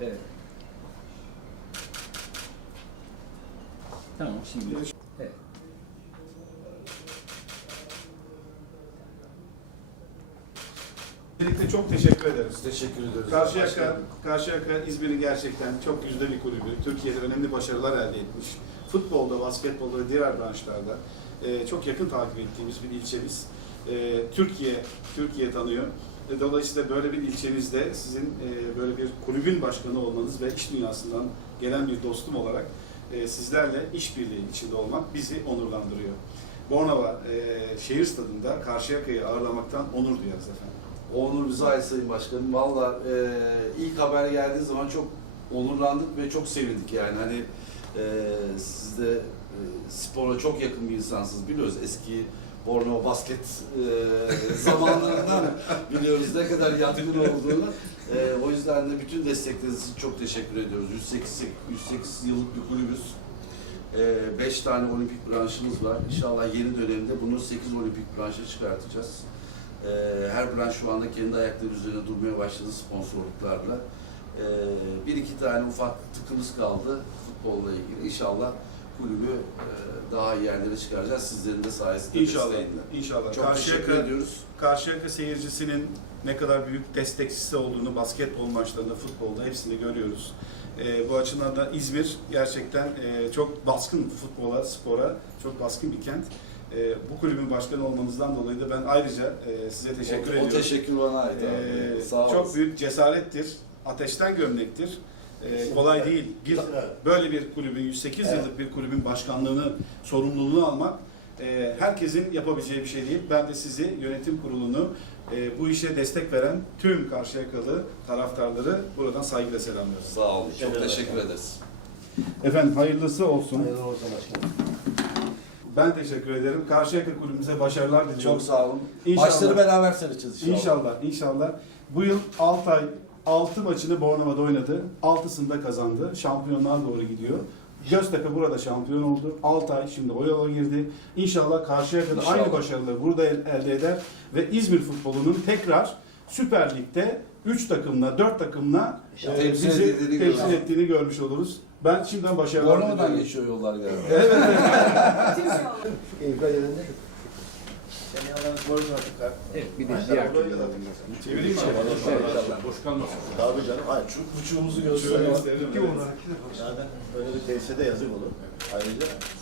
Evet. Tamam şimdi. Evet. Öncelikle çok teşekkür ederiz. Teşekkür ediyoruz. Karşıyaka, Karşıyaka İzmir'in gerçekten çok güçlü bir kulübü. Türkiye'de önemli başarılar elde etmiş. Futbolda, basketbolda ve diğer branşlarda e, çok yakın takip ettiğimiz bir ilçemiz. E, Türkiye, Türkiye tanıyor. Dolayısıyla böyle bir ilçemizde sizin e, böyle bir kulübün başkanı olmanız ve iş dünyasından gelen bir dostum olarak e, sizlerle işbirliği içinde olmak bizi onurlandırıyor. Bornova e, şehir stadında Karşıyaka'yı ağırlamaktan onur duyarız efendim. Onur bize ait Sayın Başkanım. Valla e, ilk haber geldiği zaman çok onurlandık ve çok sevindik yani. Hani e, siz de spora çok yakın bir insansınız biliyoruz. Eski Bornova basket e, zamanlarından biliyoruz ne kadar yatkın olduğunu. E, o yüzden de bütün destekleriniz için çok teşekkür ediyoruz. 108, 108 yıllık bir kulübüz. 5 tane olimpik branşımız var. İnşallah yeni dönemde bunu 8 olimpik branşa çıkartacağız. Ee, Her branş şu anda kendi ayakları üzerine durmaya başladı sponsorluklarla. Ee, Bir iki tane ufak tıkımız kaldı futbolla ilgili. İnşallah kulübü e, daha iyi yerlere çıkaracağız. Sizlerin de sayesinde. İnşallah. desteğiyle. İnşallah. Çok teşekkür Karşıyaka, ediyoruz. Karşıyaka seyircisinin ne kadar büyük destekçisi olduğunu basketbol maçlarında, futbolda hepsini görüyoruz. Ee, bu açıdan da İzmir gerçekten e, çok baskın futbola, spora, çok baskın bir kent. Ee, bu kulübün başkanı olmanızdan dolayı da ben ayrıca e, size teşekkür o, ediyorum. O teşekkür bana ait abi. Ee, Sağ çok olasın. büyük cesarettir, ateşten gömlektir. Ee, kolay değil. Bir böyle bir kulübün, 108 Evet. yıllık bir kulübün başkanlığını, sorumluluğunu almak e, herkesin yapabileceği bir şey değil. Ben de sizi yönetim kurulunu e, bu işe destek veren tüm Karşıyakalı taraftarları buradan saygıyla selamlıyorum. Sağ olun. Çok teşekkür ederiz. Efendim hayırlısı olsun. Ben teşekkür ederim. Karşıyaka kulübümüze başarılar diliyorum. Çok sağ olun. İnşallah. Maçları beraber seyredeceğiz inşallah. İnşallah, inşallah. Bu yıl Altay 6 maçını Bornova'da oynadı. 6'sını kazandı. Şampiyonluğa doğru gidiyor. Göztepe burada şampiyon oldu. Altay şimdi o yola girdi. İnşallah Karşıyaka'da İnşallah. aynı başarıları burada el- elde eder ve İzmir futbolunun tekrar Süper Lig'de 3 takımla, 4 takımla e, Temsil bizi edildiğini temsil ettiğini görmüş oluruz. Ben şimdiden başarılar Bornova'dan diliyorum. geçiyor yollar galiba. Evet bir de diğer türlü. Çevireyim mi? Boş kalmasın. Tabii canım. Hayır, şu buçuğumuzu gösteriyor. evet. Zaten böyle bir tesise de yazık olur. Ayrıca